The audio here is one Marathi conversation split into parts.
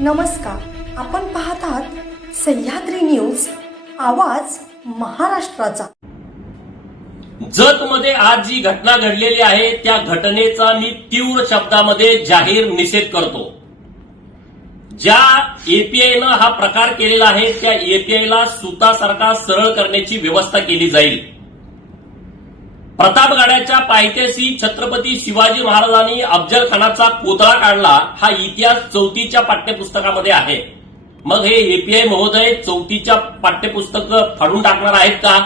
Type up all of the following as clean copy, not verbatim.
नमस्कार, आपण पाहत आहात सह्याद्री न्यूज, आवाज महाराष्ट्राचा। जतमध्ये आज जी घटना घडलेली आहे त्या घटनेचा मी तीव्र शब्दामध्ये जाहीर निषेध करतो। ज्या एपीआयनं हा प्रकार केलेला आहे त्या एपीआयला सुतासारखा सरळ करण्याची व्यवस्था केली जाईल। प्रतापगडाच्या पायथ्याशी छत्रपती शिवाजी महाराजांनी अफजल खानाचा पुतळा काढला, हा इतिहास 4थीच्या पाठ्यपुस्तकामध्ये आहे। मग हे एपीआय महोदय 4थीच्या पाठ्यपुस्तक फाडून टाकणार आहेत का?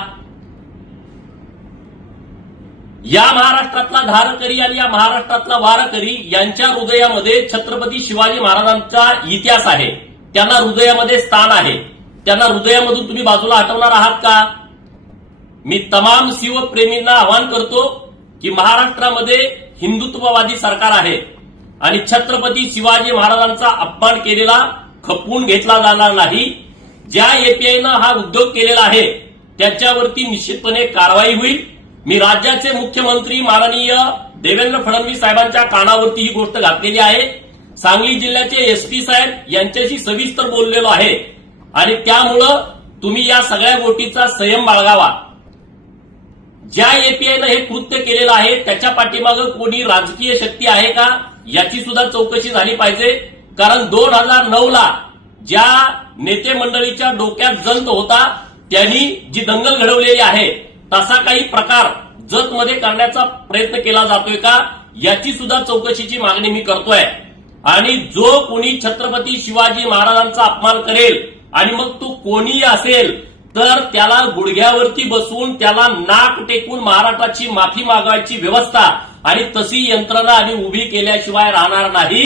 या महाराष्ट्रातला धारकरी आणि या महाराष्ट्रातला वारकरी यांच्या हृदयामध्ये छत्रपती शिवाजी महाराजांचा इतिहास आहे, त्यांना हृदयामध्ये स्थान आहे। त्यांना हृदयामधून तुम्ही बाजूला हटवणार आहात का? मी तमाम शिवप्रेमींना आवाहन करतो की महाराष्ट्रामध्ये हिंदुत्ववादी सरकार आहे आणि छत्रपती शिवाजी महाराजांचा अपमान केलेला खपवून घेतला जाणार नाही। ज्या एपीआयनं हा उद्योग केलेला आहे त्याच्यावरती निश्चितपणे कारवाई होईल। मी राज्याचे मुख्यमंत्री माननीय देवेंद्र फडणवीस साहेबांच्या कानावरती ही गोष्ट घातलेली आहे। सांगली जिल्ह्याचे एसपी साहेब यांच्याशी सविस्तर बोललेलो आहे आणि त्यामुळं तुम्ही या सगळ्या गोष्टीचा संयम बाळगावा। ज्या एपीआयनं हे कृत्य केलेलं आहे त्याच्या पाठीमागे कोणी राजकीय शक्ती आहे का याची सुद्धा चौकशी झाली पाहिजे। कारण 2009ला ज्या नेते मंडळीच्या डोक्यात जंत होता त्यांनी जी दंगल घडवलेली आहे तसा काही प्रकार जतमध्ये करण्याचा प्रयत्न केला जातोय का याची सुद्धा चौकशीची मागणी मी करतोय। आणि जो कोणी छत्रपती शिवाजी महाराजांचा अपमान करेल आणि मग तो कोणीही असेल तर त्याला गुडघ्यावरती बसवून त्याला नाक टेकून महाराष्ट्राची माफी मागायची व्यवस्था आणि तशी यंत्रणा आम्ही उभी केल्याशिवाय राहणार नाही।